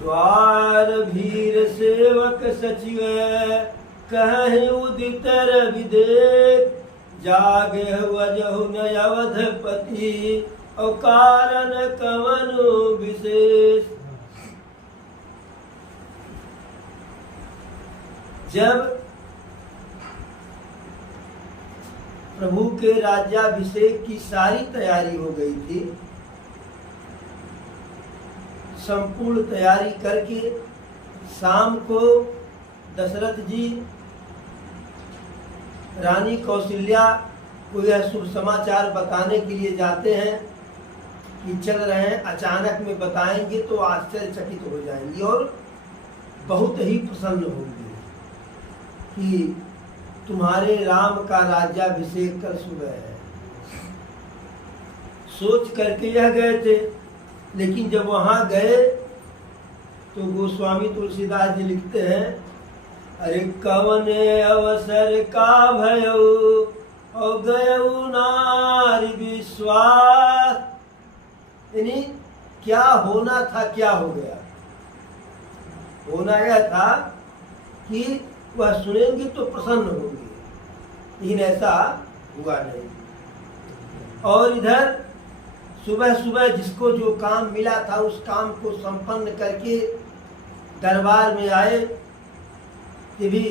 द्वार भीर सेवक सचिव कहीं उदित रवि देख, जागे वजहु न अवधपति और कारण कवन विशेष। जब प्रभु के राज्याभिषेक की सारी तैयारी हो गई थी, संपूर्ण तैयारी करके शाम को दशरथ जी रानी कौशल्या को यह शुभ समाचार बताने के लिए जाते हैं कि चल रहे हैं। अचानक में बताएंगे तो आश्चर्यचकित हो जाएंगी और बहुत ही प्रसन्न होंगे कि तुम्हारे राम का राज्याभिषेक कल सुबह है। सोच करके यह गए थे, लेकिन जब वहां गए तो गोस्वामी तुलसीदास जी लिखते हैं, अरे कवने अवसर का भयो और गयऊ नारी विश्वास। यानी क्या होना था क्या हो गया। होना यह था कि वह सुनेंगे तो प्रसन्न होंगे, लेकिन ऐसा हुआ नहीं। और इधर सुबह सुबह जिसको जो काम मिला था उस काम को संपन्न करके दरबार में आए कि भी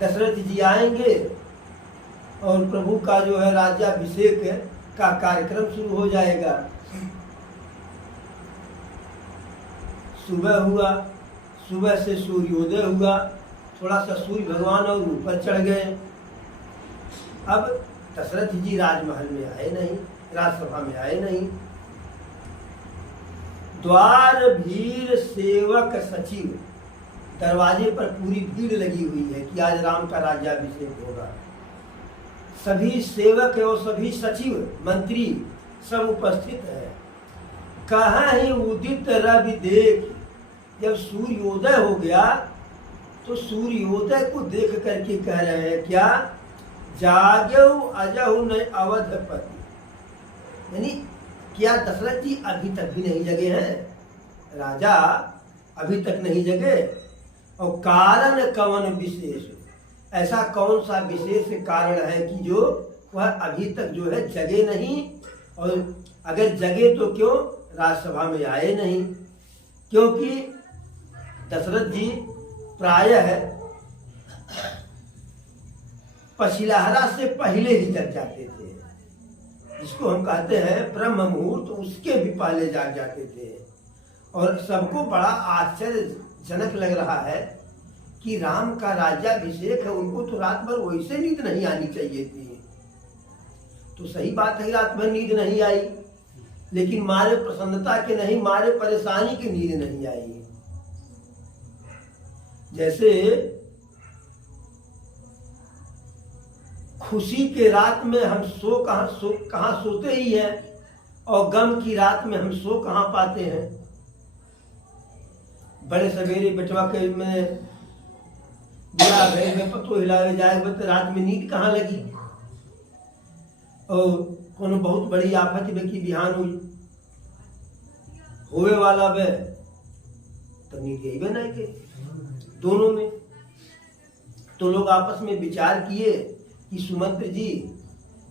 दशरथ जी आएंगे और प्रभु का जो है राज्याभिषेक का कार्यक्रम शुरू हो जाएगा। सुबह हुआ, सुबह से सूर्योदय हुआ, थोड़ा सा सूर्य भगवान और ऊपर चढ़ गए। अब दशरथ जी राजमहल में आए नहीं, राजसभा में आए नहीं। द्वार भीर सेवक सचिव, दरवाजे पर पूरी भीड़ लगी हुई है कि आज राम का राज्याभिषेक होगा। सभी सेवक और सभी सचिव मंत्री सब उपस्थित है। कहाँ ही उदित रवि देख, जब सूर्योदय हो गया तो सूर्योदय को देख करके कह रहे हैं क्या, जाग्यऊ अजहु न अवधपति। यानी क्या दशरथ जी अभी तक भी नहीं जगे हैं, राजा अभी तक नहीं जगे। और कारण कवन विशेष, ऐसा कौन सा विशेष कारण है कि जो वह अभी तक जो है जगे नहीं, और अगर जगे तो क्यों राजसभा में आए नहीं। क्योंकि दशरथ जी प्रायः पछिलहरा से पहले ही जग जाते थे, जिसको हम कहते हैं ब्रह्म मुहूर्त, उसके भी पहले जाग जाते थे। और सबको बड़ा आश्चर्यजनक लग रहा है कि राम का राज्याभिषेक है, उनको तो रात भर वैसे नींद नहीं आनी चाहिए थी। तो सही बात है, रात भर नींद नहीं आई, लेकिन मारे प्रसन्नता के नहीं, मारे परेशानी की नींद नहीं आई। जैसे खुशी के रात में हम कहाँ सोते ही हैं, और गम की रात में हम सो कहाँ पाते हैं। बड़े सवेरे बेटवा के में बिया भैर में पतो हिलावे जाए तो रात में नींद कहाँ लगी। और कोनो बहुत बड़ी आफत में की बिहान हुई होवे वाला बे तो नींद यही बनाए के दोनों में। तो लोग आपस में विचार किए कि सुमंत्र जी,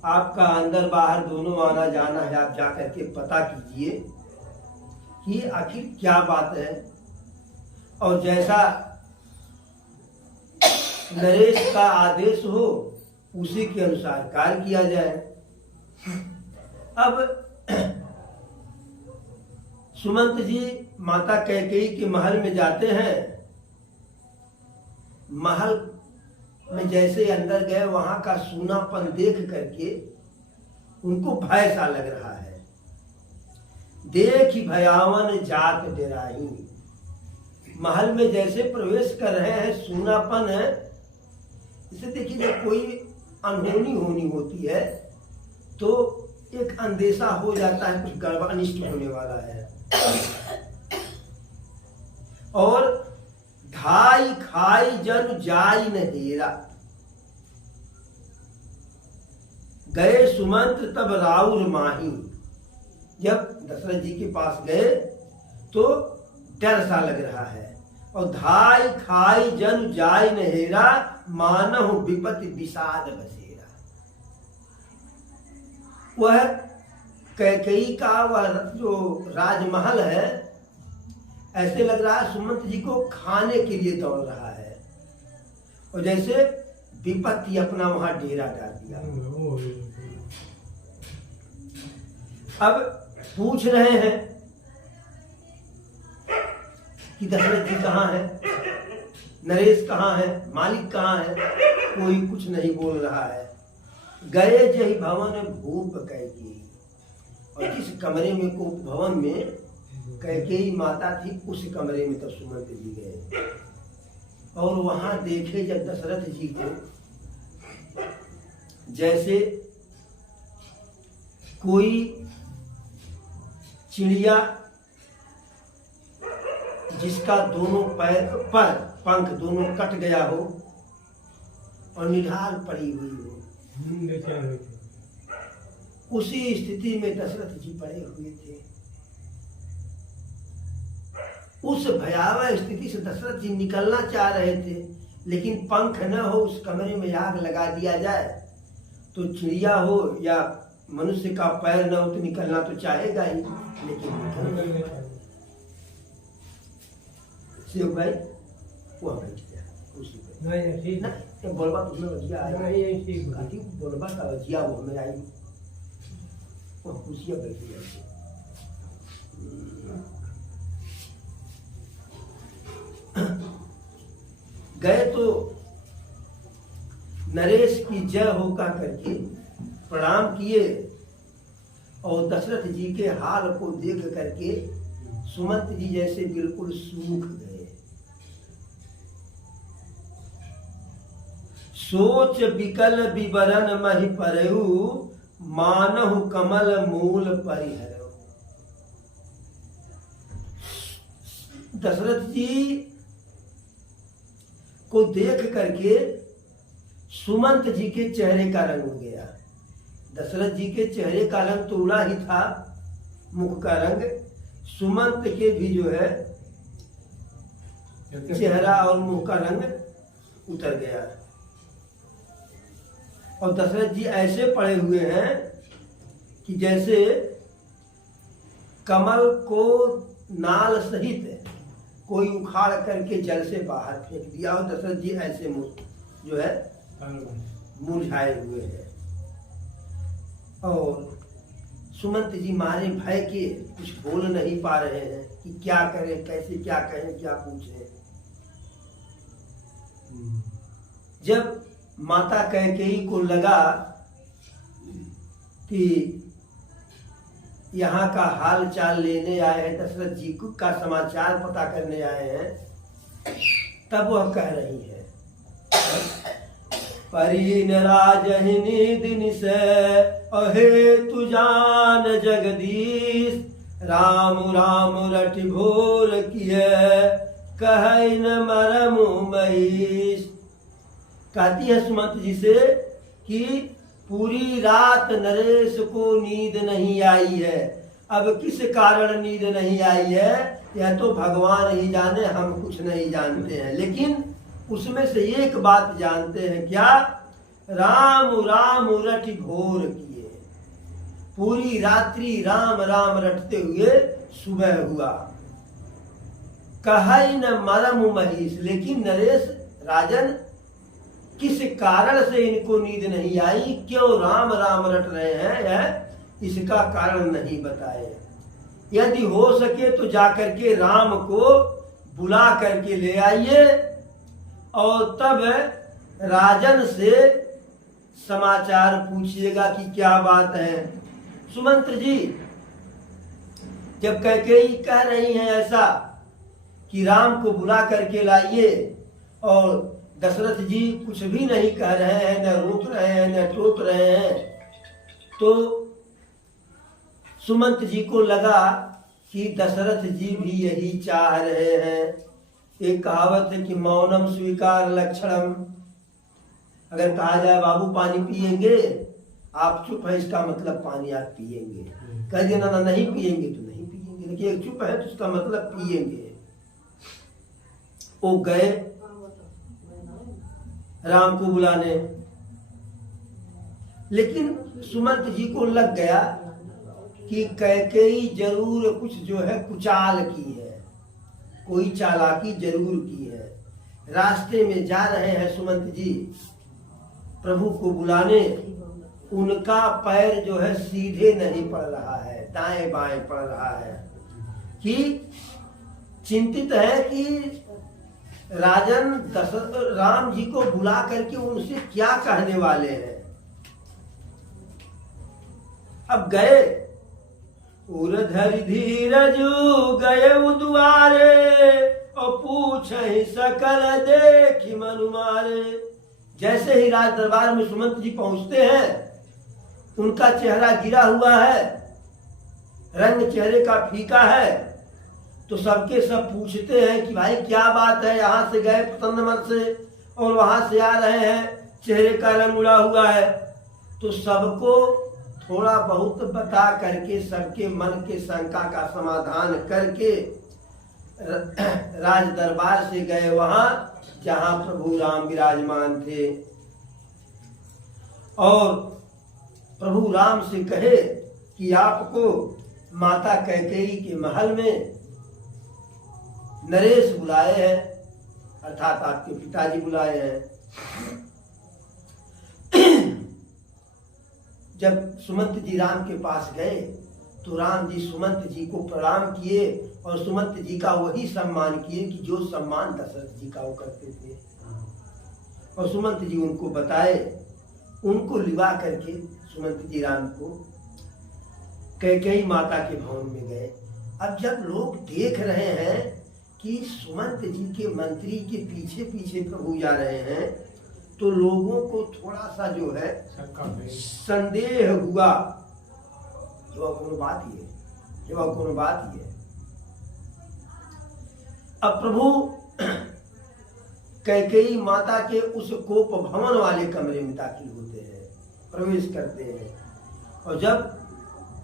आपका अंदर बाहर दोनों आना जाना है, आप जा करके पता कीजिए कि आखिर क्या बात है। और जैसा नरेश का आदेश हो उसी के अनुसार कार्य किया जाए। अब सुमंत जी माता कैकेयी के महल में जाते हैं। महल में जैसे अंदर गए, वहां का सूनापन देख करके उनको भय सा लग रहा है। देख भयावन जात डेराही, महल में जैसे प्रवेश कर रहे हैं, सूनापन है। इसे देखिए, जब कोई अनहोनी होनी होती है तो एक अंदेशा हो जाता है, कुछ गड़बड़ अनिष्ट होने वाला है। और ढाई खाई जन जाई न हेरा, गए सुमंत्र तब राउर माही। जब दशरथ जी के पास गए तो डर सा लग रहा है। और धाई खाई जन जाय नहेरा, मानहु विपत्ति विषाद बसेरा। वह कैकेयी का वह जो राजमहल है, ऐसे लग रहा है सुमंत जी को खाने के लिए दौड़ रहा है, और जैसे विपत्ति अपना वहां डेरा डाल दिया। अब पूछ रहे हैं कि दशरथ जी कहाँ है, नरेश कहाँ है, मालिक कहाँ है, कोई कुछ नहीं बोल रहा है। गए जही भवन भूप कैकेयी, और जिस कमरे में को भवन में कैकेयी माता थी, उस कमरे में तब सुमंत जी गए। और वहां देखे जब दशरथ जी को, जैसे कोई चिड़िया जिसका दोनों पैर पर पंख दोनों कट गया हो और निढाल पड़ी हुई हो, उसी स्थिति में दशरथ जी पड़े हुए थे। उस भयावह स्थिति से दशरथ जी निकलना चाह रहे थे, लेकिन पंख न हो, उस कमरे में आग लगा दिया जाए तो चिड़िया हो या मनुष्य का पैर न हो तो निकलना तो चाहेगा ही, लेकिन निकल नहीं पाए। शिव भाई वह बैठ गया उसी पे। नहीं ठीक ना, तो बोलबा तुम्हें वजिया आई नहीं, ठीक बाकी बोलबा का वजिया वो में आई, वो खुशियां बैठ गई। गए तो नरेश की जय होकर करके प्रणाम किए, और दशरथ जी के हाल को देख करके सुमंत जी जैसे बिल्कुल सूख गए। सोच विकल विवरण महि परहु, मानहु कमल मूल परिहरहु। दशरथ जी को देख करके सुमंत जी के चेहरे का रंग उड़ गया। दशरथ जी के चेहरे का रंग तो उड़ा ही था, मुख का रंग, सुमंत के भी जो है चेहरा और मुख का रंग उतर गया। और दशरथ जी ऐसे पड़े हुए हैं कि जैसे कमल को नाल सहित कोई उखाड़ करके जल से बाहर फेंक दिया, और दशरथ जी ऐसे जो है मुरझाए हुए हैं। और सुमंत जी मारे भय के कुछ बोल नहीं पा रहे हैं कि क्या करें, कैसे क्या कहें, क्या पूछें। जब माता कैकेयी को लगा कि यहाँ का हाल चाल लेने आए हैं, दशरथ जी का समाचार पता करने आए हैं, तब वह कह रही है, परीन राजहिनी दिन से अहे तु जान जगदीश, राम राम रट भोर किए कह न मरमु महीश। कहती है सुमंत जी से कि पूरी रात नरेश को नींद नहीं आई है। अब किस कारण नींद नहीं आई है यह तो भगवान ही जाने, हम कुछ नहीं जानते हैं, लेकिन उसमें से एक बात जानते हैं, क्या? राम राम रट घोर किए। पूरी रात्रि राम राम रटते हुए सुबह हुआ। कहई न मरम महीश, लेकिन नरेश राजन किस कारण से इनको नींद नहीं आई, क्यों राम राम रट रहे हैं, यह इसका कारण नहीं बताए। यदि हो सके तो जाकर के राम को बुला करके ले आइए और तब राजन से समाचार पूछिएगा कि क्या बात है। सुमंत्र जी जब कैकेयी कह रही हैं ऐसा कि राम को बुला करके लाइए, और दशरथ जी कुछ भी नहीं कह रहे हैं, न रोक रहे हैं न टोक रहे हैं, तो सुमंत जी को लगा कि दशरथ जी भी यही चाह रहे हैं। एक कहावत है कि मौनम स्वीकार लक्षणम। अगर कहा जाए बाबू पानी पिएंगे, आप चुप है, इसका मतलब पानी आप पिएंगे। कह देना ना नहीं पिएंगे तो नहीं पिएंगे, लेकिन एक चुप है तो उसका मतलब पिएंगे। वो गए राम को बुलाने, लेकिन सुमंत जी को लग गया कि कैकेयी जरूर कुछ जो है कुचाल की है, कोई चालाकी जरूर की है। रास्ते में जा रहे हैं सुमंत जी प्रभु को बुलाने, उनका पैर जो है सीधे नहीं पड़ रहा है, दाएं बाएं पड़ रहा है, कि चिंतित है कि राजन राम जी को बुला करके उनसे क्या कहने वाले हैं। अब गए उधर धीरज गए द्वारे और पूछे सकल देखी मनु मारे। जैसे ही राज दरबार में सुमंत जी पहुंचते हैं, उनका चेहरा गिरा हुआ है, रंग चेहरे का फीका है, तो सबके सब पूछते हैं कि भाई क्या बात है, यहाँ से गए प्रसन्न मन से और वहां से आ रहे हैं, चेहरे का रंग उड़ा हुआ है। तो सबको थोड़ा बहुत बता करके सबके मन के शंका का समाधान करके राज दरबार से गए वहां जहां प्रभु राम विराजमान थे, और प्रभु राम से कहे कि आपको माता कैकेयी के महल में नरेश बुलाए हैं, अर्थात आपके पिताजी बुलाए हैं। जब सुमंत जी राम के पास गए तो राम जी सुमंत जी को प्रणाम किए और सुमंत जी का वही सम्मान किए कि जो सम्मान दशरथ जी का वो करते थे, और सुमंत जी उनको बताए, उनको लिवा करके सुमंत जी राम को कैकेयी माता के भवन में गए। अब जब लोग देख रहे हैं कि सुमंत जी के मंत्री के पीछे पीछे प्रभु जा रहे हैं, तो लोगों को थोड़ा सा जो है संदेह हुआ कि वह कौन बात ही है, कि वह कौन बात ही है। अब प्रभु कैकेयी माता के उस कोप भवन वाले कमरे में दाखिल होते हैं, प्रवेश करते हैं, और जब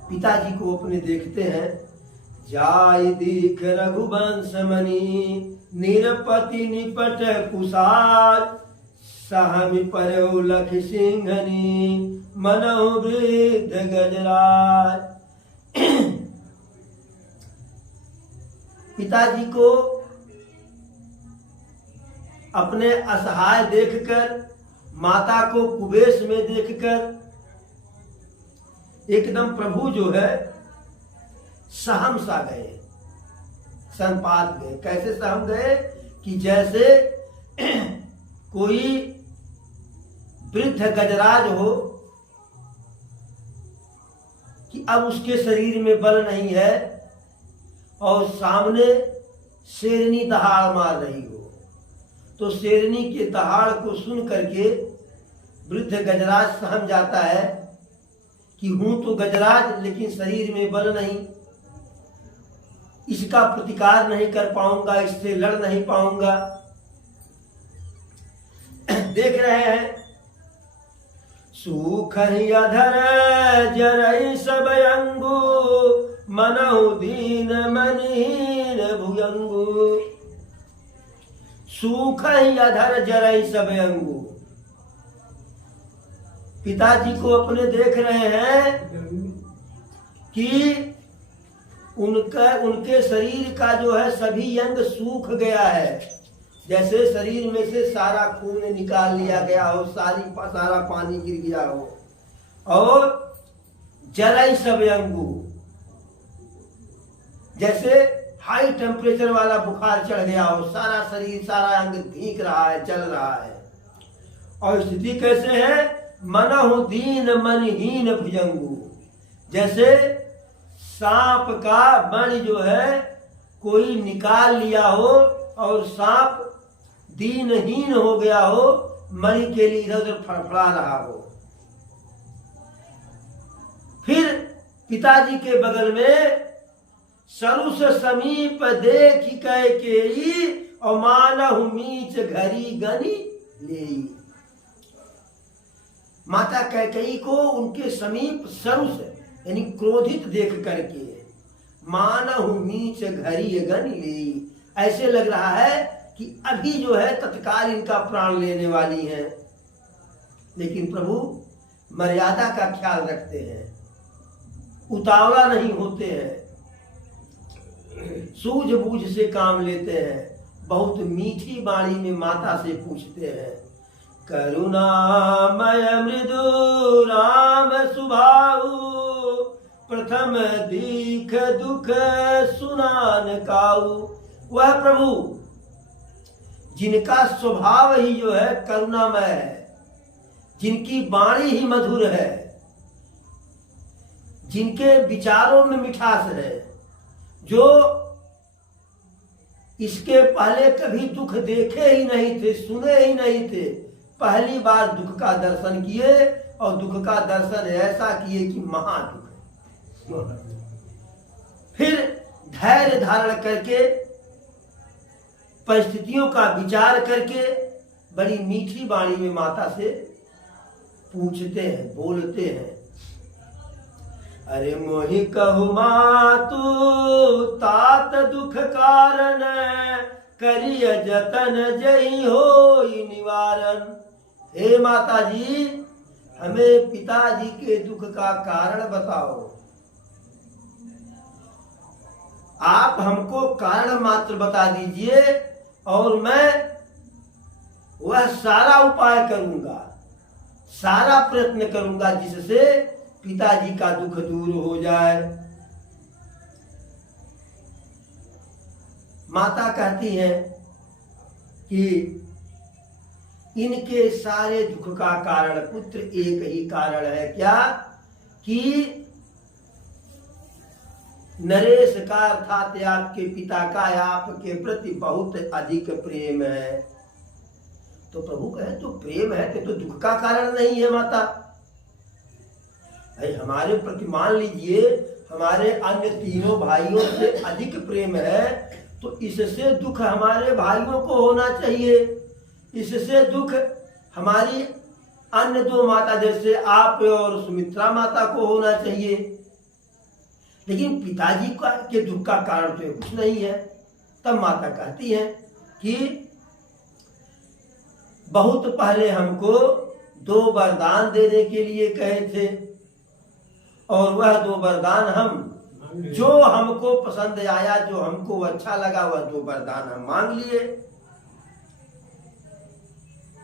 पिताजी को अपने देखते हैं, जाय दीख रघुवंश मणि निरपति निपट कुशाल सहमि परौ लख सिंहनी मनहु वृद्ध गजराज। पिताजी को अपने असहाय देखकर, माता को कुबेश में देखकर एकदम प्रभु जो है सहम सा गए, संपात गए। कैसे सहम गए कि जैसे कोई वृद्ध गजराज हो कि अब उसके शरीर में बल नहीं है और सामने शेरनी दहाड़ मार रही हो, तो शेरनी के दहाड़ को सुन करके वृद्ध गजराज सहम जाता है कि हूं तो गजराज लेकिन शरीर में बल नहीं, इसका प्रतिकार नहीं कर पाऊंगा, इससे लड़ नहीं पाऊंगा। देख रहे हैं सूख अधर जरई सब अंगु मनहु दीन मनीन भुजंगु। सूख अधर जरई सब अंगु, पिताजी को अपने देख रहे हैं कि उनके शरीर का जो है सभी अंग सूख गया है, जैसे शरीर में से सारा खून निकाल लिया गया हो, सारा पानी गिर गया हो, और जराई सब अंगू, जैसे हाई टेम्परेचर वाला बुखार चढ़ गया हो, सारा शरीर सारा अंग भीग रहा है, जल रहा है। और स्थिति कैसे है, मनहु दीन मनहीन भुजंगू, जैसे सांप का मणि जो है कोई निकाल लिया हो और सांप दीनहीन हो गया हो, मणि के लिए इधर उधर फड़फड़ा रहा हो। फिर पिताजी के बगल में सरुस समीप देख कैकेयी और मानहु मीच घरी गनी लेई। माता कैकेयी को उनके समीप सरुस यानी क्रोधित देख करके मानहु मीच घरी गनी लेई, ऐसे लग रहा है कि अभी जो है तत्काल इनका प्राण लेने वाली हैं, लेकिन प्रभु मर्यादा का ख्याल रखते हैं, उतावला नहीं होते हैं, सूझबूझ से काम लेते हैं। बहुत मीठी वाणी में माता से पूछते हैं, करुणामय मृदु राम सुभाऊ, प्रथम दीख दुख सुनान काऊ। वह प्रभु जिनका स्वभाव ही जो है करुणामय है, जिनकी वाणी ही मधुर है, जिनके विचारों में मिठास है, जो इसके पहले कभी दुख देखे ही नहीं थे, सुने ही नहीं थे, पहली बार दुख का दर्शन किए और दुख का दर्शन ऐसा किए कि महादुख है। फिर धैर्य धारण करके परिस्थितियों का विचार करके बड़ी मीठी वाणी में माता से पूछते हैं, बोलते हैं, अरे मोहि कहु मातु तात दुख कारण, करिय जतन जई होई निवारण। हे माता जी, हमें पिताजी के दुख का कारण बताओ। आप हमको कारण मात्र बता दीजिए और मैं वह सारा उपाय करूंगा, सारा प्रयत्न करूंगा जिससे पिताजी का दुख दूर हो जाए। माता कहती है कि इनके सारे दुख का कारण पुत्र एक ही कारण है, क्या? कि नरेश का अर्थात आपके पिता का आपके प्रति बहुत अधिक प्रेम है। तो प्रभु कहे तो प्रेम है तो दुख का कारण नहीं है माता। भाई हमारे प्रति मान लीजिए हमारे अन्य तीनों भाइयों से अधिक प्रेम है, तो इससे दुख हमारे भाइयों को होना चाहिए, इससे दुख हमारी अन्य दो माता जैसे आप और सुमित्रा माता को होना चाहिए। लेकिन पिताजी का के दुख का कारण तो कुछ नहीं है। तब माता कहती है कि बहुत पहले हमको 2 वरदान देने के लिए कहे थे और वह 2 वरदान हम जो हमको पसंद आया, जो हमको अच्छा लगा, वह 2 वरदान हम मांग लिए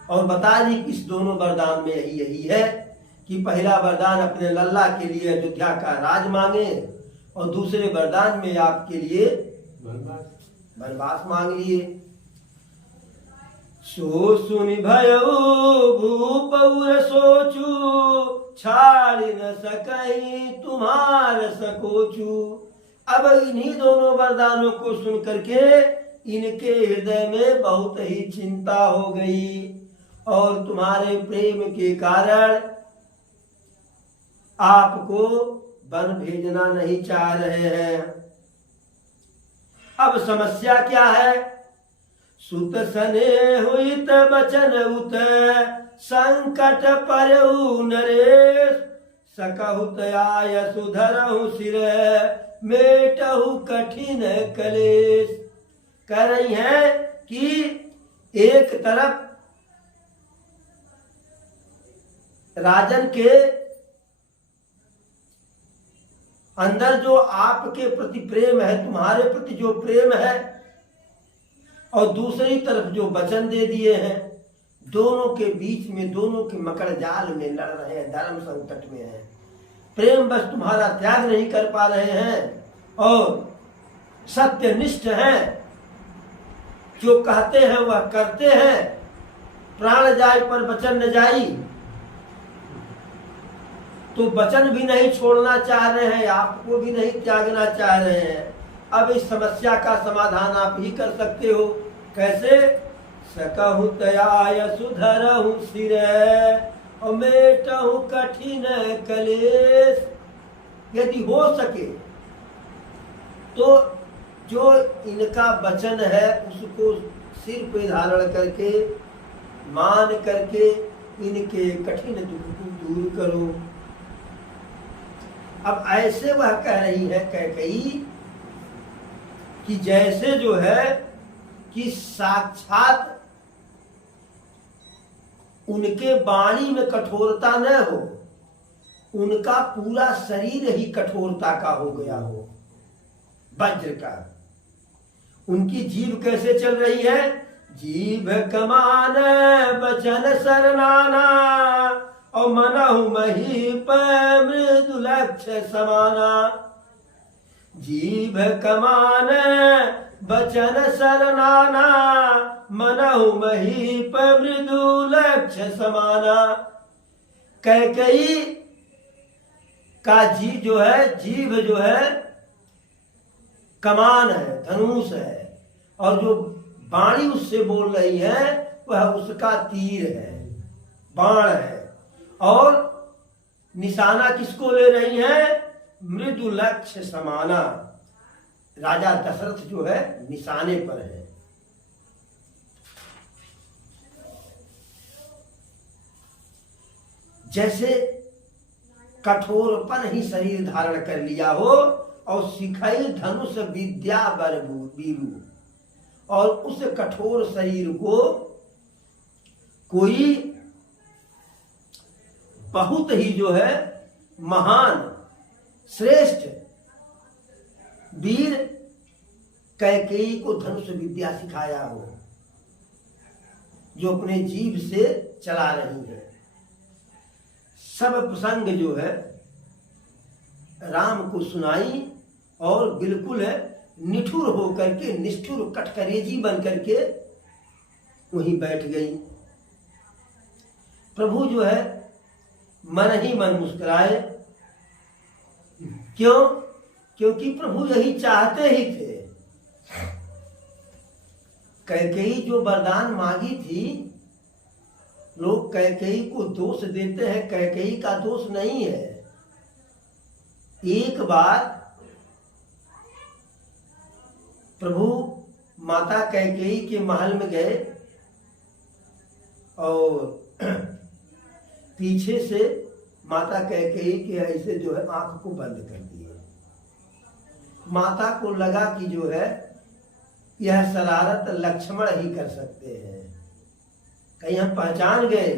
और बता दी कि इस दोनों वरदान में यही है कि पहला वरदान अपने लल्ला के लिए अयोध्या का राज मांगे और दूसरे वरदान में आपके लिए वनवास मांग लिए। सो सुनि भयउ भूप उर सोचू, छाड़ न सकई तुम्हार सकोचू। अब इन्हीं दोनों वरदानों को सुन करके इनके हृदय में बहुत ही चिंता हो गई और तुम्हारे प्रेम के कारण आपको वन भेजना नहीं चाह रहे हैं। अब समस्या क्या है? सुत सने हुइत बचन उत, संकट परऊ नरेश, सकहुत आय सुधरहु सिर, मेटहु कठिन कलेश। कह रही है कि एक तरफ राजन के अंदर जो आपके प्रति प्रेम है, तुम्हारे प्रति जो प्रेम है, और दूसरी तरफ जो वचन दे दिए हैं, दोनों के बीच में, दोनों के मकड़ जाल में लड़ रहे हैं, धर्म संकट में है। प्रेम बस तुम्हारा त्याग नहीं कर पा रहे हैं और सत्यनिष्ठ हैं, जो कहते हैं वह करते हैं, प्राण जाए पर वचन न जाई, तो वचन भी नहीं छोड़ना चाह रहे हैं, आपको भी नहीं त्यागना चाह रहे हैं। अब इस समस्या का समाधान आप ही कर सकते हो। कैसे? सकहु तयाय सुधरहु सिर, और मेटहु कठिन कलेश। यदि हो सके तो जो इनका वचन है उसको सिर पे धारण करके मान करके इनके कठिन दुख को दूर करो। अब ऐसे वह कह रही है कैकेयी कि जैसे जो है कि साक्षात उनके वाणी में कठोरता न हो, उनका पूरा शरीर ही कठोरता का हो गया हो, वज्र का। उनकी जीभ कैसे चल रही है? जीभ कमान बचन सरनाना और मनहु महीप मृदु लक्ष्य समाना। जीभ कमान बचन सरनाना मनहु महीप मृदु लक्ष्य समाना। कैकेयी का जीभ जो है कमान है, धनुष है, और जो वाणी उससे बोल रही है वह उसका तीर है, बाण है। और निशाना किसको ले रही है? मृदु लक्ष्य समाना। राजा दशरथ जो है निशाने पर है। जैसे कठोरपन ही शरीर धारण कर लिया हो और सिखाई धनुष विद्या बीरू, और उस कठोर शरीर को कोई बहुत ही जो है महान श्रेष्ठ वीर कैकेयी को धनुष विद्या सिखाया हो, जो अपने जीभ से चला रही है। सब प्रसंग जो है राम को सुनाई और बिल्कुल निठुर होकर के, निष्ठुर कटकरेजी बन करके वहीं बैठ गई। प्रभु जो है मन ही मन मुस्कुराए। क्यों? क्योंकि प्रभु यही चाहते ही थे। कैकेयी जो वरदान मांगी थी, लोग कैकेयी को दोष देते हैं, कैकेयी का दोष नहीं है। एक बार प्रभु माता कैकेयी के महल में गए और पीछे से माता कैकेयी के ऐसे जो है आंख को बंद कर दिए। माता को लगा कि जो है यह शरारत लक्ष्मण ही कर सकते हैं, कहीं हम पहचान गए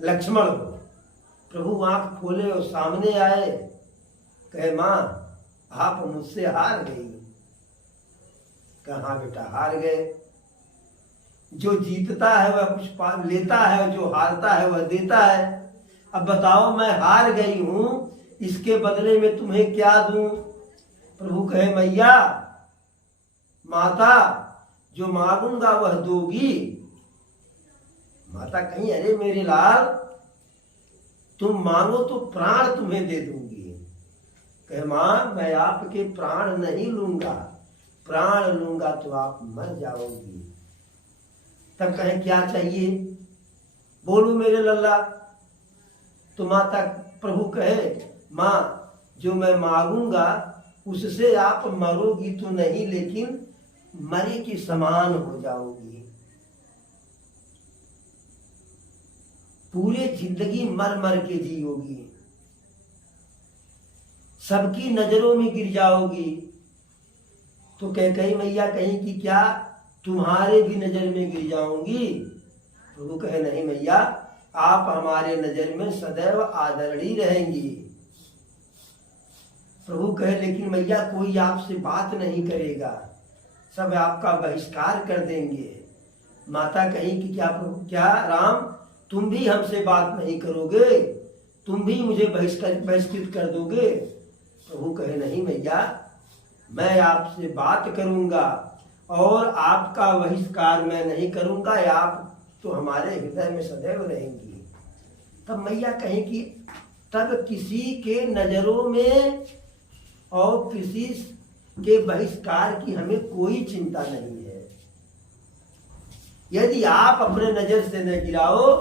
लक्ष्मण को। प्रभु आंख खोले और सामने आए, कहे मां आप मुझसे हार गई। कहा बेटा हार गए, जो जीतता है वह कुछ लेता है, जो हारता है वह देता है। अब बताओ मैं हार गई हूं, इसके बदले में तुम्हें क्या दूं? प्रभु कहे मैया माता जो मांगूंगा वह दोगी। माता कहीं अरे मेरे लाल तुम मांगो तो प्राण तुम्हें दे दूंगी। कहे मां मैं आपके प्राण नहीं लूंगा, प्राण लूंगा तो आप मर जाओगी। तब कहे क्या चाहिए? बोलो मेरे लल्ला। तो माता प्रभु कहे मां जो मैं मांगूंगा उससे आप मरोगी तो नहीं, लेकिन मरे की समान हो जाओगी। पूरे जिंदगी मर मर के जियोगी, सबकी नजरों में गिर जाओगी। तो कैकेयी मैया कहीं कि क्या तुम्हारे भी नजर में गिर जाऊंगी? प्रभु कहे नहीं मैया आप हमारे नजर में सदैव आदरणीय रहेंगी। प्रभु कहे लेकिन मैया कोई आपसे बात नहीं करेगा, सब आपका बहिष्कार कर देंगे। माता कही कि क्या प्रभु, क्या राम तुम भी हमसे बात नहीं करोगे? तुम भी मुझे बहिष्कृत कर दोगे? प्रभु कहे नहीं मैया मैं आपसे बात करूंगा और आपका बहिष्कार मैं नहीं करूंगा, आप तो हमारे हृदय में सदैव रहेंगी। तब मैया कहें कि तब किसी के नजरों में और किसी के बहिष्कार की हमें कोई चिंता नहीं है। यदि आप अपने नजर से न गिराओ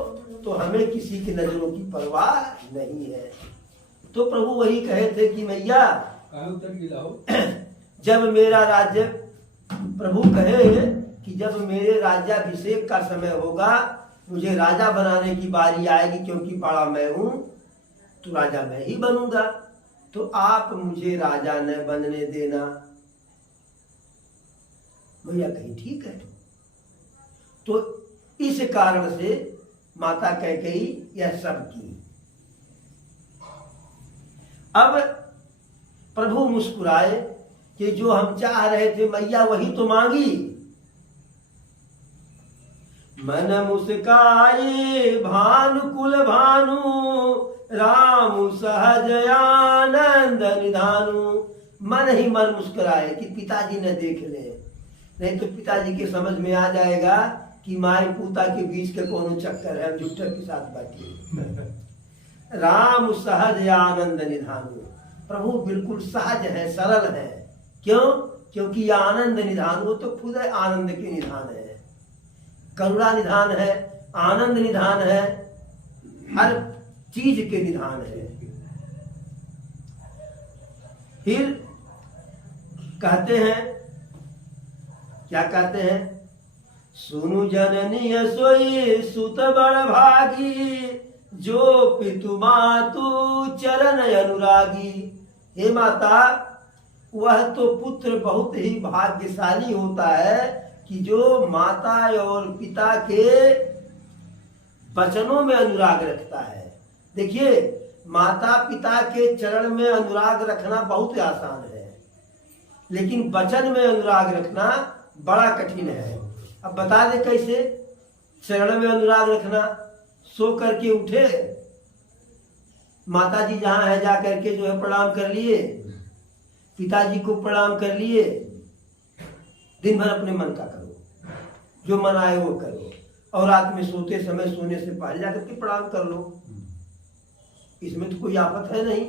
तो हमें किसी की नजरों की परवाह नहीं है। तो प्रभु वही कहे थे कि मैया जब मेरा राज्य, प्रभु कहे कि जब मेरे राज्याभिषेक का समय होगा, मुझे राजा बनाने की बारी आएगी, क्योंकि बड़ा मैं हूं तो राजा मैं ही बनूंगा, तो आप मुझे राजा न बनने देना। मैया कहीं ठीक है। तो इस कारण से माता कैकेयी यह सब की। अब प्रभु मुस्कुराए कि जो हम चाह रहे थे मैया वही तो मांगी। मन मुस्काए भानुकुल भानु, राम सहज आनंद निधानु। मन ही मन मुस्कुराए कि पिताजी ने देख ले, नहीं तो पिताजी के समझ में आ जाएगा कि माई पूता के बीच के कोनो चक्कर है, जुट्टर के साथ बैठी। राम सहज आनंद निधानु, प्रभु बिल्कुल सहज है, सरल है। क्यों? क्योंकि आनंद निधान, वो तो खुद है आनंद के निधान है, करुणा निधान है, आनंद निधान है, हर चीज के निधान है। फिर कहते हैं, क्या कहते हैं? सुनु जननी सोई सुत बड़ भागी, जो पितु मातु चरण अनुरागी। हे माता, वह तो पुत्र बहुत ही भाग्यशाली होता है कि जो माता और पिता के वचनों में अनुराग रखता है। देखिए, माता पिता के चरण में अनुराग रखना बहुत आसान है, लेकिन वचन में अनुराग रखना बड़ा कठिन है। अब बता दे कैसे? चरण में अनुराग रखना, सो करके उठे, माता जी जहां है जा करके जो है प्रणाम कर लिए, पिताजी को प्रणाम कर लिए, दिन भर अपने मन का करो, जो मन आए वो करो, और रात में सोते समय सोने से पहले जाकर के प्रणाम कर लो। इसमें तो कोई आफत है नहीं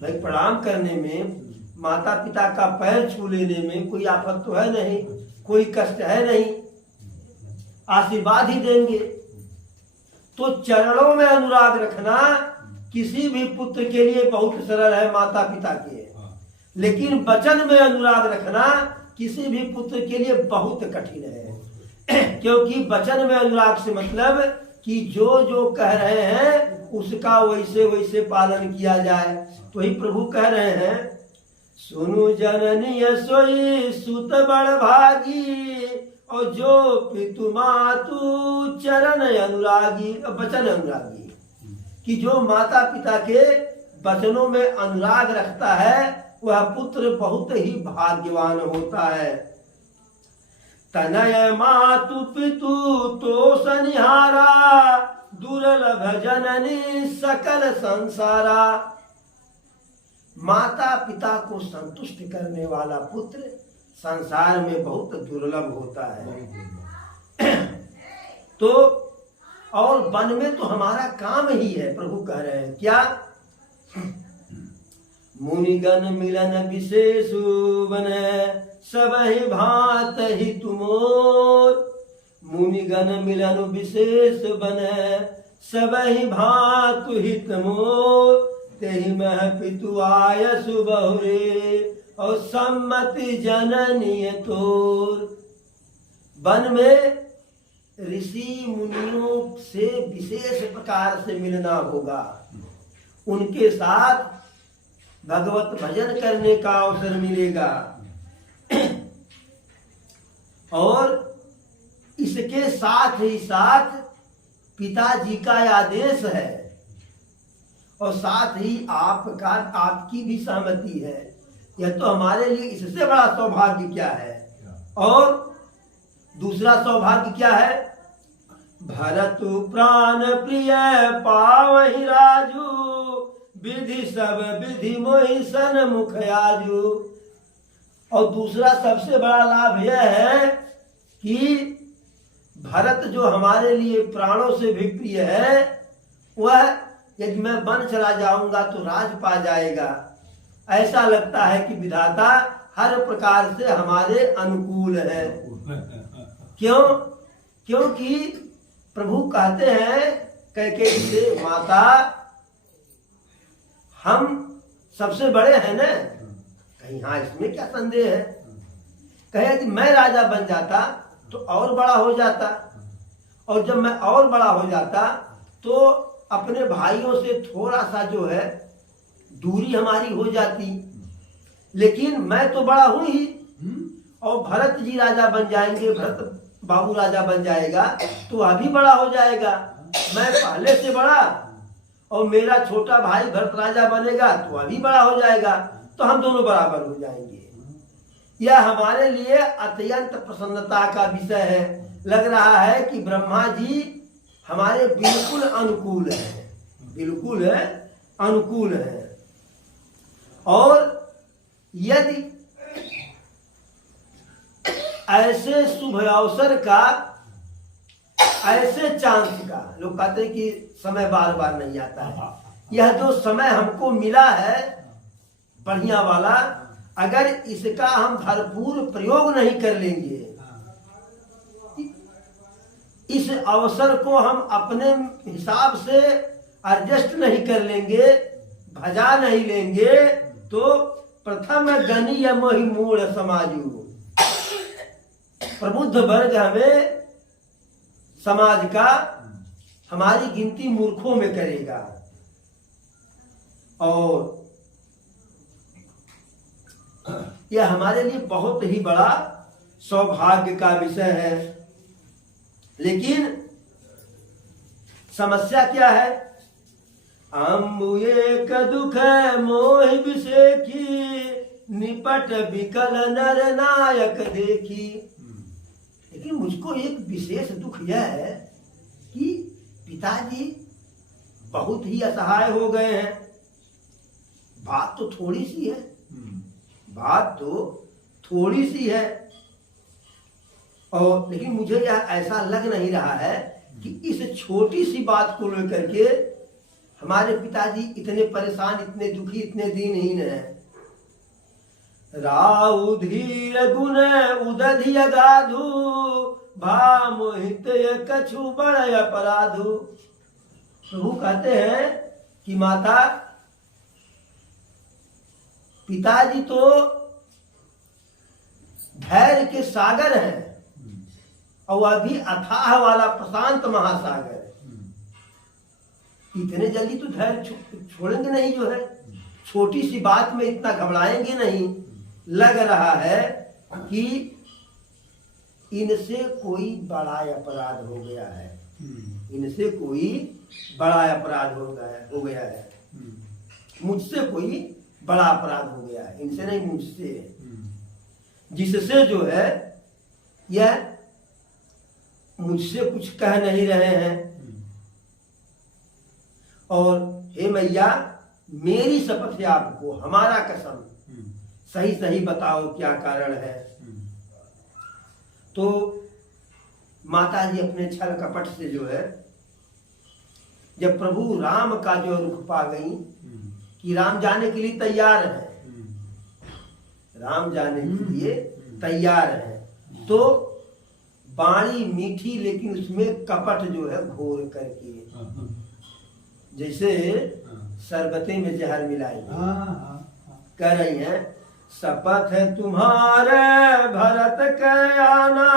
भाई। प्रणाम करने में, माता पिता का पैर छू लेने में कोई आफत तो है नहीं, कोई कष्ट है नहीं, आशीर्वाद ही देंगे। तो चरणों में अनुराग रखना किसी भी पुत्र के लिए बहुत सरल है, माता पिता के, लेकिन वचन में अनुराग रखना किसी भी पुत्र के लिए बहुत कठिन है। क्योंकि वचन में अनुराग से मतलब कि जो जो कह रहे हैं उसका वैसे वैसे पालन किया जाए। तो ही प्रभु कह रहे हैं, सुनु जननी सोई सुत बड़ भागी, और जो पितु मातु चरण अनुरागी, वचन अनुरागी, कि जो माता पिता के वचनों में अनुराग रखता है वह पुत्र बहुत ही भाग्यवान होता है। तनय मातु पितु तो सनिहारा, दुर्लभ जननी सकल संसारा। माता पिता को संतुष्ट करने वाला पुत्र संसार में बहुत दुर्लभ होता है। तो और वन में तो हमारा काम ही है। प्रभु कह रहे हैं क्या? मुनिगण मिलन विशेष बन, सब ही भात ही तुमोर। मुनिगण मिलन विशेष बन, सब ही भात ही तुमोर। तेहि मह पितु आयसु बहुरे, और सम्मति जननी तोर। वन में ऋषि मुनियों से विशेष प्रकार से मिलना होगा, उनके साथ भगवत भजन करने का अवसर मिलेगा। और इसके साथ ही साथ पिताजी का आदेश है, और साथ ही आपका, आपकी भी सहमति है। यह तो हमारे लिए इससे बड़ा सौभाग्य क्या है। और दूसरा सौभाग्य क्या है? भरत प्राण प्रिय पावहि राजू, विधि सब विधि मोहि सन्मुख आजू। और दूसरा सबसे बड़ा लाभ यह है कि भरत जो हमारे लिए प्राणों से भी प्रिय है, वह यदि मैं वन चला जाऊंगा तो राज पा जाएगा। ऐसा लगता है कि विधाता हर प्रकार से हमारे अनुकूल है। क्यों? क्योंकि प्रभु कहते हैं कैकेयी से, माता हम सबसे बड़े हैं ना। कहीं हाँ, इसमें क्या संदेह है? कहे कि मैं राजा बन जाता तो और बड़ा हो जाता, और जब मैं और बड़ा हो जाता तो अपने भाइयों से थोड़ा सा जो है दूरी हमारी हो जाती। लेकिन मैं तो बड़ा हूं ही, और भरत जी राजा बन जाएंगे, भरत बाबू राजा बन जाएगा तो वह भी बड़ा हो जाएगा, मैं पहले से बड़ा, और मेरा छोटा भाई भरत राजा बनेगा तो वह भी बड़ा हो जाएगा, तो हम दोनों बराबर हो जाएंगे। यह हमारे लिए अत्यंत प्रसन्नता का विषय है। लग रहा है कि ब्रह्मा जी हमारे बिल्कुल अनुकूल है, बिल्कुल है अनुकूल है। और यदि ऐसे शुभ अवसर का, ऐसे चांस का, लोग कहते हैं कि समय बार बार नहीं आता है, यह जो समय हमको मिला है बढ़िया वाला, अगर इसका हम भरपूर प्रयोग नहीं कर लेंगे, इस अवसर को हम अपने हिसाब से एडजस्ट नहीं कर लेंगे, भजा नहीं लेंगे, तो प्रथम गणीय मोहि मूढ़ समाजु, प्रबुद्ध वर्ग हमें समाज का हमारी गिनती मूर्खों में करेगा। और यह हमारे लिए बहुत ही बड़ा सौभाग्य का विषय है। लेकिन समस्या क्या है? अम्बु एक दुख मोह विषेखी, निपट विकल नर नायक देखी। लेकिन मुझको एक विशेष दुख यह है कि पिताजी बहुत ही असहाय हो गए हैं। बात तो थोड़ी सी है, बात तो थोड़ी सी है, और लेकिन मुझे यह ऐसा लग नहीं रहा है कि इस छोटी सी बात को लेकर के हमारे पिताजी इतने परेशान, इतने दुखी, इतने दीनहीन हैं। राउ धीर गुण उदधिय गाधु, भा मोहित कछु बड़ अपराधु। प्रभु कहते हैं कि माता, पिताजी तो धैर्य के सागर हैं, और वह भी अथाह वाला प्रशांत महासागर। इतने जल्दी तो धैर्य छोड़ेंगे नहीं, जो है छोटी सी बात में इतना घबराएंगे नहीं। लग रहा है कि इनसे कोई बड़ा अपराध हो गया है, इनसे कोई बड़ा अपराध हो गया है, मुझसे कोई बड़ा अपराध हो गया है, इनसे नहीं मुझसे, जिससे जो है यह मुझसे कुछ कह नहीं रहे हैं। और हे मैया, मेरी शपथ है आपको, हमारा कसम, सही सही बताओ क्या कारण है। तो माता जी अपने छल कपट से जो है, जब प्रभु राम का जो रुख पा गई कि राम जाने के लिए तैयार है, राम जाने के लिए तैयार है, तो बाणी मीठी लेकिन उसमें कपट जो है घोर करके, जैसे शरबते में जहर मिलाई कह रही हैं, शपथ है तुम्हारे भरत के आना,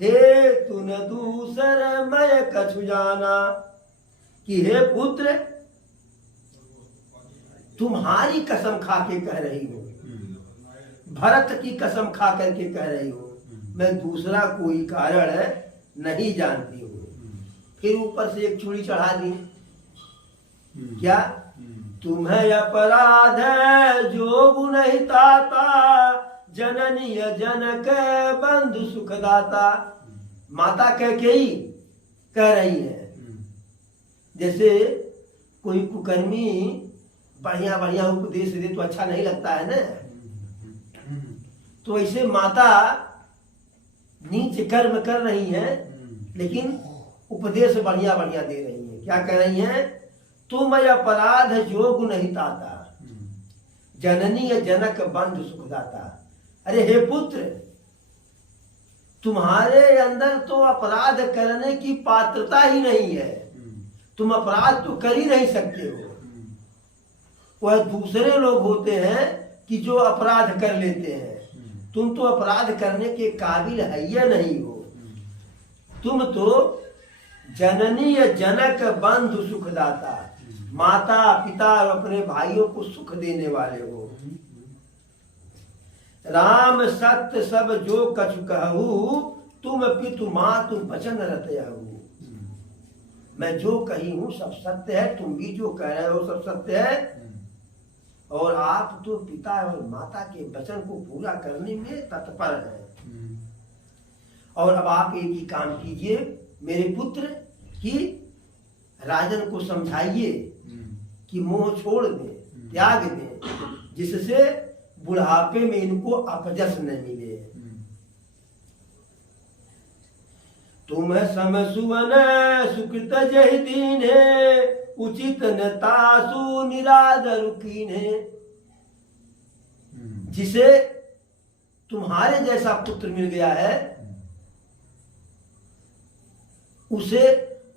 हे तुन दूसर मैं कछु जाना। कि हे पुत्र, तुम्हारी कसम खा के कह रही हो, भरत की कसम खा करके कह रही हो, मैं दूसरा कोई कारण नहीं जानती हूँ। फिर ऊपर से एक चूड़ी चढ़ा दी, क्या? तुम्हें अपराध जो गुनहि ताता, जननी जनक बंधु सुखदाता। माता कैकेयी कह रही है, जैसे कोई कुकर्मी बढ़िया बढ़िया उपदेश दे तो अच्छा नहीं लगता है ना, तो ऐसे माता नीच कर्म कर रही है लेकिन उपदेश बढ़िया बढ़िया दे रही है। क्या कह रही है? तुम अपराध जोग नहीं ताता, जननी जनक बंधु सुखदाता। अरे हे पुत्र, तुम्हारे अंदर तो अपराध करने की पात्रता ही नहीं है, तुम अपराध तो कर ही नहीं सकते हो। वह दूसरे लोग होते हैं कि जो अपराध कर लेते हैं, तुम तो अपराध करने के काबिल है या नहीं हो। तुम तो जननी जनक बंधु सुखदाता, माता पिता और अपने भाइयों को सुख देने वाले हो। राम सत्य सब जो कछु कहू, तुम पितु मातु वचन रतयहु। मैं जो कही हूं सब सत्य है, तुम भी जो कह रहे हो सब सत्य है, और आप तो पिता और माता के वचन को पूरा करने में तत्पर हैं। और अब आप एक ही काम कीजिए मेरे पुत्र, कि राजन को समझाइए कि मोह छोड़ दें, त्याग दें, जिससे बुढ़ापे में इनको अपजस न मिले। तुम सम सुवन सुकृत जहि दीन्हे, उचित न तासु निरादर कीन्हे। जिसे तुम्हारे जैसा पुत्र मिल गया है, उसे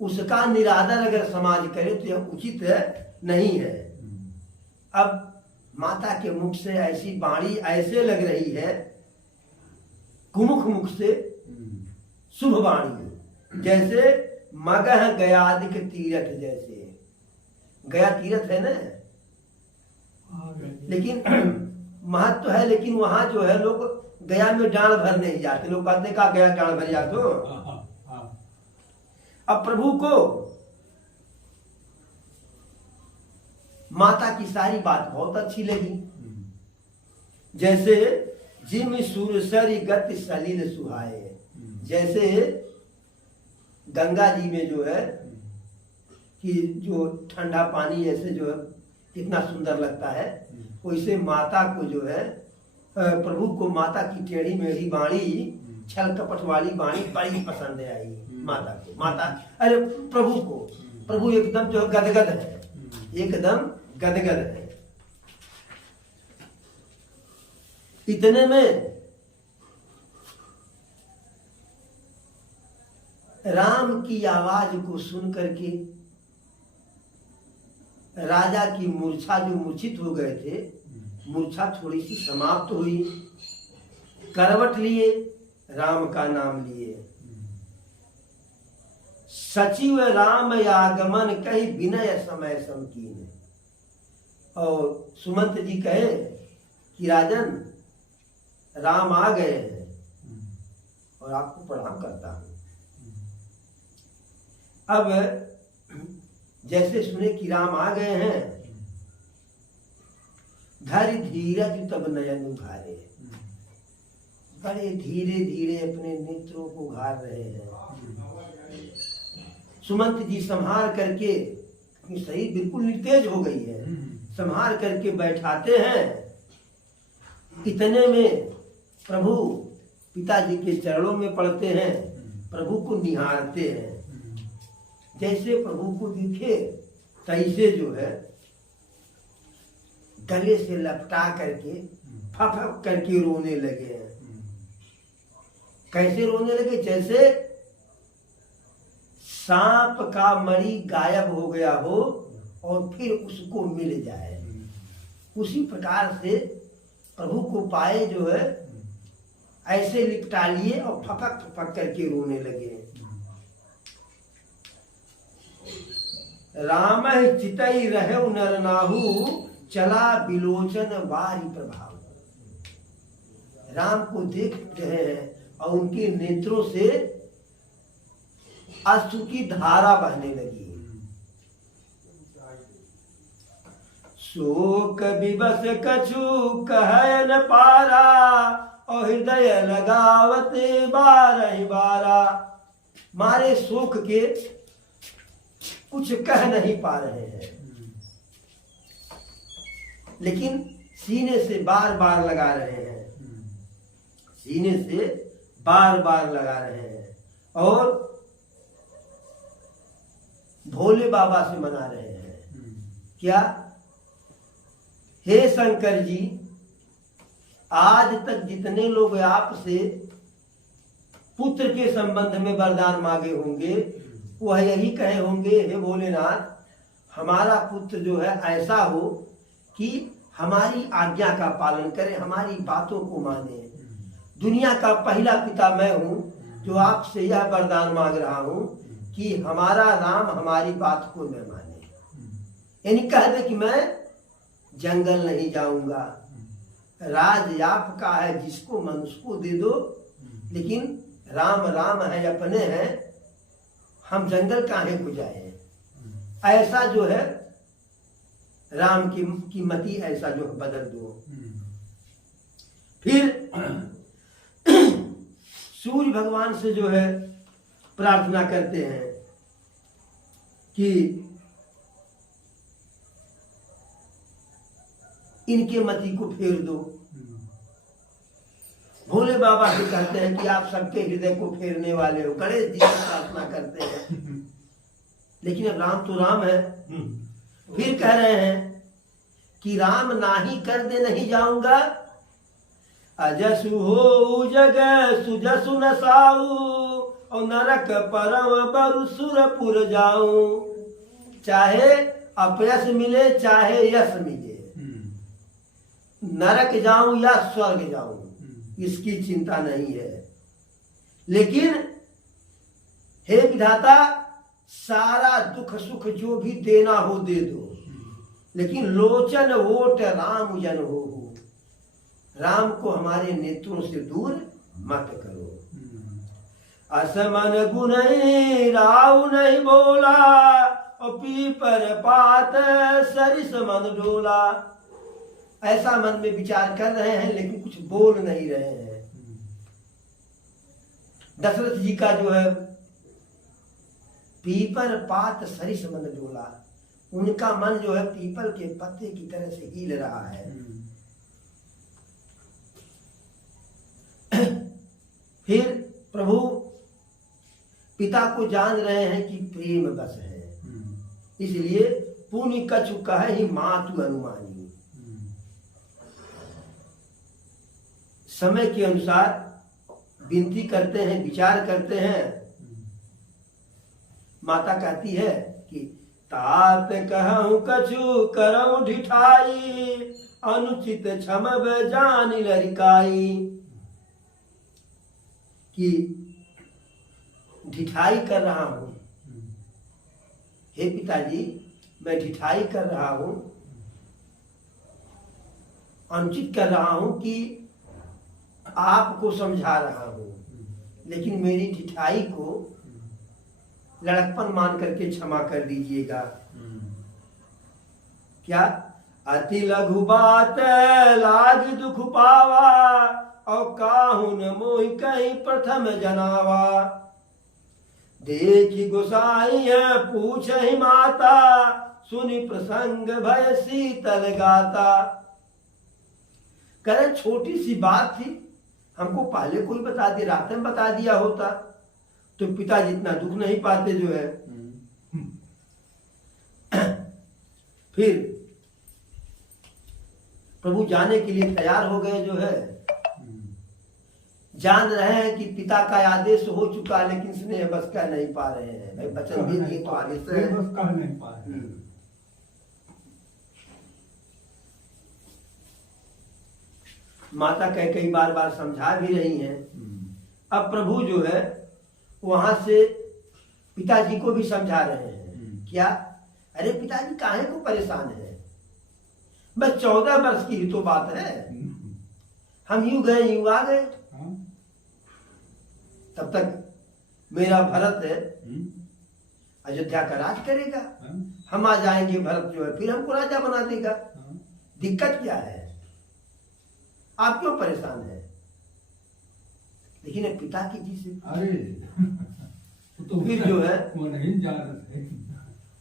उसका निरादर अगर समाज करे तो यह उचित नहीं है। अब माता के मुख से ऐसी वाणी ऐसे लग रही है, कुमुख मुख से शुभ वाणी, जैसे मगह गयादिक तीर्थ। जैसे गया तीर्थ है ना, लेकिन महत्व है, लेकिन वहां जो है लोग गया में डांड भर नहीं जाते। लोग कहते का गया डांड भर जा तो। अब प्रभु को माता की सारी बात बहुत अच्छी लगी। जैसे जिम सुरसरी गति सलील सुहाए, जैसे गंगा जी में जो है कि जो ठंडा पानी ऐसे जो है कितना सुंदर लगता है, वैसे माता को जो है, प्रभु को माता की टेढ़ी मेढ़ी वाणी, छल कपट वाली वाणी बड़ी पसंद आई माता को। माता अरे प्रभु को, प्रभु एकदम जो गदगद है, एकदम गदगद है। इतने में राम की आवाज को सुन करके राजा की मूर्छा, जो मूर्छित हो गए थे, मूर्छा थोड़ी सी समाप्त हुई। करवट लिए, राम का नाम लिए। सचिव राम आगमन कही विनय समय समकीन। और सुमंत जी कहे कि राजन राम आ गए हैं और आपको प्रणाम करता हूं। अब जैसे सुने कि राम आ गए हैं, धरि धीरज तब नयन उघारे, बड़े धीरे धीरे अपने नेत्रों को उघार रहे हैं। सुमंत जी संहार करके, शरीर बिल्कुल नितेज हो गई है, संहार करके बैठाते हैं। इतने में प्रभु पिताजी के चरणों में पड़ते हैं, प्रभु को निहारते हैं। जैसे प्रभु को दिखे तैसे जो है गले से लपटा करके फक करके रोने लगे हैं। कैसे रोने लगे? जैसे सांप का मणि गायब हो गया हो और फिर उसको मिल जाए, उसी प्रकार से प्रभु को पाए जो है ऐसे लिपटा लिए और फपक फपक करके रोने लगे। राम चितई रहे नर नाहु, चला बिलोचन बारी प्रभाव। राम को देख रहे हैं और उनके नेत्रों से अश्रु की धारा बहने लगी। शोक विवश कछु कह न पारा, और हृदय लगावते बारह बारा। मारे शोक के कुछ कह नहीं पा रहे हैं, लेकिन सीने से बार बार लगा रहे हैं, सीने से बार बार लगा रहे हैं और भोले बाबा से मना रहे हैं। क्या? हे शंकर जी, आज तक जितने लोग आपसे पुत्र के संबंध में वरदान मांगे होंगे, वह यही कहे होंगे, हे भोलेनाथ, हमारा पुत्र जो है ऐसा हो कि हमारी आज्ञा का पालन करे, हमारी बातों को माने। दुनिया का पहला पिता मैं हूं जो आपसे यह वरदान मांग रहा हूं कि हमारा राम हमारी बात को न माने। यानी कह दे कि मैं जंगल नहीं जाऊंगा, राज आपका है, जिसको मन उसको दे दो, लेकिन राम राम है अपने हैं, हम जंगल काहे को जाए। ऐसा जो है राम की मति ऐसा जो है बदल दो। फिर सूर्य भगवान से जो है प्रार्थना करते हैं कि इनके मति को फेर दो। भोले बाबा से कहते हैं कि आप सबके हृदय को फेरने वाले हो। गणेश जी से प्रार्थना करते हैं, लेकिन अब राम तो राम है। फिर कह रहे हैं कि राम नाही कर दे नहीं जाऊंगा, अजसु हो जग सुजसु न साऊ, और नरक परम बरु सुरपुर जाऊं। चाहे अपयश मिले चाहे यश मिले, नरक जाऊं या स्वर्ग जाऊं, इसकी चिंता नहीं है। लेकिन हे विधाता, सारा दुख सुख जो भी देना हो दे दो, लेकिन लोचन ओट राम जन हो। राम को हमारे नेत्रों से दूर मत करो। असमन गुण राव नहीं बोला, और पीपर पात सरिस मन डोला। ऐसा मन में विचार कर रहे हैं लेकिन कुछ बोल नहीं रहे हैं। दशरथ जी का जो है पीपर पात सरिस मन डोला, उनका मन जो है पीपल के पत्ते की तरह से हिल रहा है। फिर प्रभु पिता को जान रहे हैं कि प्रेम बस है, इसलिए पुण्य कछु कहे ही मातु अनुमानी। समय के अनुसार विनती करते हैं, विचार करते हैं। माता कहती है कि तात कहूं कछु करऊं ढिठाई, अनुचित क्षमब जानि लरिकाई। कि ढिठाई कर रहा हूं, हे पिताजी मैं ढिठाई कर रहा हूं, अनुचित कर रहा हूं कि आपको समझा रहा हूं, लेकिन मेरी ढिठाई को लड़कपन मान करके क्षमा कर दीजिएगा। क्या अति लघु बात लाग दुख पावा, और काहुन मोहि कहीं प्रथम जनावा। देखी गोसाई है पूछ ही माता, सुनि प्रसंग भय शीतल गाता। कह छोटी सी बात थी, हमको पहले कोई बता दे, रात में बता दिया होता तो पिता जितना दुख नहीं पाते जो है। फिर प्रभु जाने के लिए तैयार हो गए जो है। जान रहे हैं कि पिता का आदेश हो चुका, लेकिन स्नेह बस कर नहीं पा रहे हैं। भाई वचन भी दिए तो आगे से बस कर नहीं पा रहे। माता कई बार बार समझा भी रही हैं। अब प्रभु जो है वहां से पिताजी को भी समझा रहे हैं। क्या? अरे पिताजी काहे को परेशान है, बस 14 वर्ष की ही तो बात है। हम यूं गए यूं आ गए, तब तक मेरा भरत है अयोध्या का राज करेगा। हम आ जाएंगे, भरत जो है फिर हमको राजा बना देगा। दिक्कत क्या है, आप क्यों परेशान है? लेकिन पिता की जी से अरे तो फिर जो है वो नहीं जा रहे।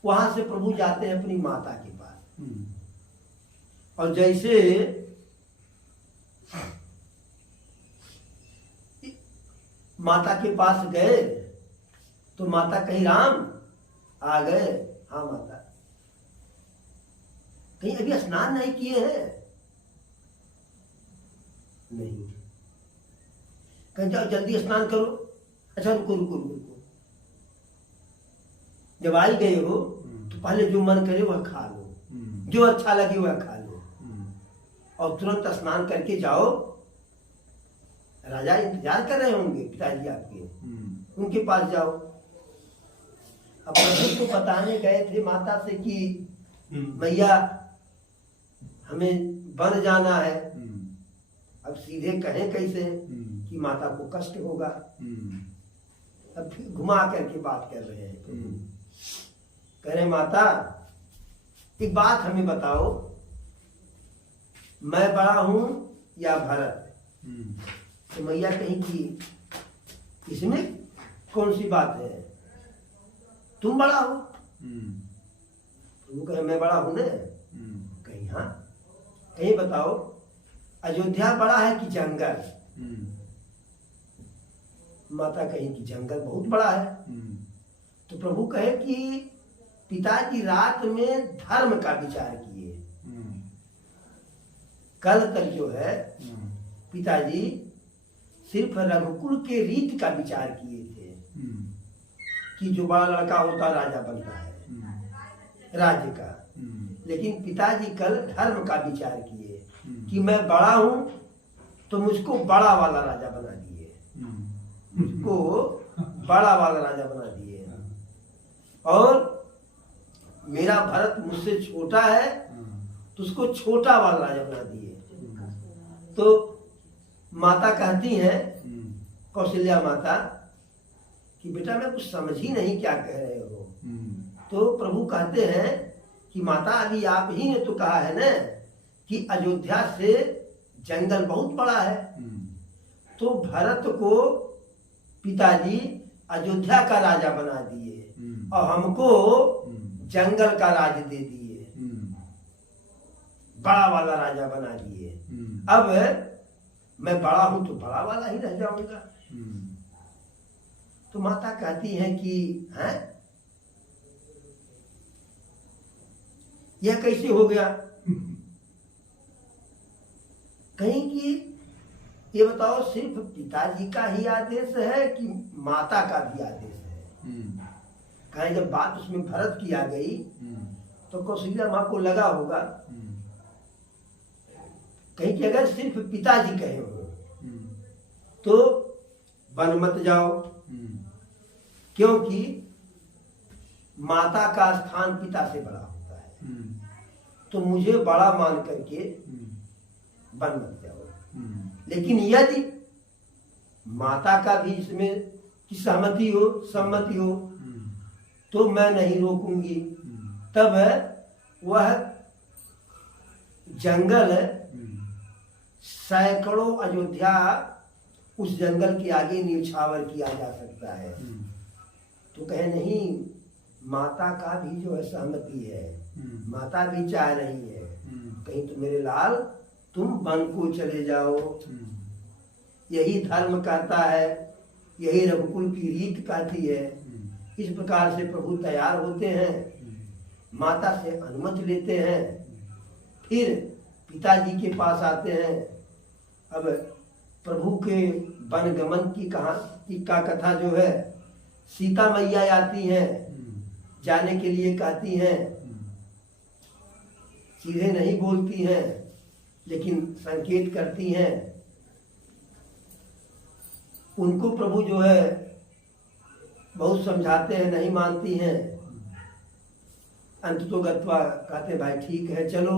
वहां से प्रभु जाते हैं अपनी माता के पास। और जैसे माता के पास गए तो माता कहीं राम आ गए। हाँ माता, कहीं अभी स्नान नहीं किए हैं? नहीं। कहीं जाओ जल्दी स्नान करो। अच्छा रुको रुको रुको रुको, जब आई गए हो तो पहले जो मन करे वह खा लो, जो अच्छा लगे वह खा लो, और तुरंत स्नान करके जाओ। राजा इंतजार कर रहे होंगे पिताजी आपके, उनके पास जाओ। अब प्रभु को बताने गए थे माता से कि मैया हमें वन जाना है, अब सीधे कहें कैसे कि माता को कष्ट होगा। अब फिर घुमा करके बात कर रहे हैं। कह रहे माता एक बात हमें बताओ, मैं बड़ा हूं या भरत? तो मैया कहीं कि इसमें कौन सी बात है, तुम बड़ा हो। वो कहे मैं बड़ा हूं ना। कहीं हाँ, कहीं बताओ अयोध्या बड़ा है कि जंगल? माता कहीं कि जंगल बहुत बड़ा है। तो प्रभु कहे कि पिताजी रात में धर्म का विचार किए। कल तक जो है पिताजी सिर्फ रघुकुल के रीत का विचार किए थे कि जो बड़ा लड़का होता राजा बनता है राज्य का। लेकिन पिताजी कल धर्म का विचार किए कि मैं बड़ा हूं तो मुझको बड़ा वाला राजा बना दिए, मुझको बड़ा वाला राजा बना दिए। और मेरा भरत मुझसे छोटा है तो उसको छोटा वाला राजा बना दिए। तो माता कहती हैं, कौशल्या माता, कि बेटा मैं कुछ समझ ही नहीं क्या कह रहे हो। तो प्रभु कहते हैं कि माता अभी आप ही ने तो कहा है ना कि अयोध्या से जंगल बहुत बड़ा है। तो भरत को पिताजी अयोध्या का राजा बना दिए और हमको जंगल का राज दे दिए, बड़ा वाला राजा बना दिए। अब मैं बड़ा हूं तो बड़ा वाला ही रह जाऊंगा। तो माता कहती हैं कि हैं यह कैसे हो गया? कहीं कि ये बताओ सिर्फ पिताजी का ही आदेश है कि माता का भी आदेश है? कहीं जब बात उसमें भरत की आ गई तो कौशल्या माँ को लगा होगा कहीं कि अगर सिर्फ पिताजी कहे हो तो वन मत जाओ, क्योंकि माता का स्थान पिता से बड़ा होता है। तो मुझे बड़ा मान करके वन मत जाओ। लेकिन यदि माता का भी इसमें की सहमति हो, सम्मति हो, तो मैं नहीं रोकूंगी। तब वह जंगल सैकड़ों अयोध्या उस जंगल के आगे न्यौछावर किया जा सकता है। तो कहे नहीं, माता का भी जो है सहमति है, माता भी चाह रही है कहीं तो मेरे लाल तुम वन को चले जाओ, यही धर्म कहता है, यही रघुकुल की रीत कहती है। इस प्रकार से प्रभु तैयार होते हैं, माता से अनुमति लेते हैं, फिर पिताजी के पास आते हैं। अब प्रभु के वन गमन की कथा जो है, सीता मैया आती हैं, जाने के लिए कहती हैं, सीधे नहीं बोलती हैं लेकिन संकेत करती हैं। उनको प्रभु जो है बहुत समझाते हैं, नहीं मानती हैं। अंत तो गत्वा कहते भाई ठीक है चलो।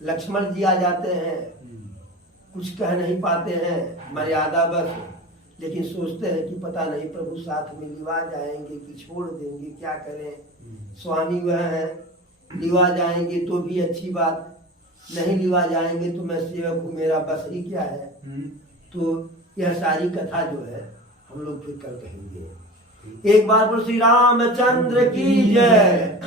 लक्ष्मण जी आ जाते हैं, कुछ कह नहीं पाते हैं, मर्यादा बस, लेकिन सोचते हैं कि पता नहीं प्रभु साथ में लिवा जाएंगे कि छोड़ देंगे, क्या करें। स्वामी वह है, लिवा जाएंगे तो भी अच्छी बात, नहीं लिवा जाएंगे तो मैं सेवक हूँ, मेरा बस ही क्या है। तो यह सारी कथा जो है हम लोग फिर कल कहेंगे। एक बार बोल श्री रामचंद्र की जय।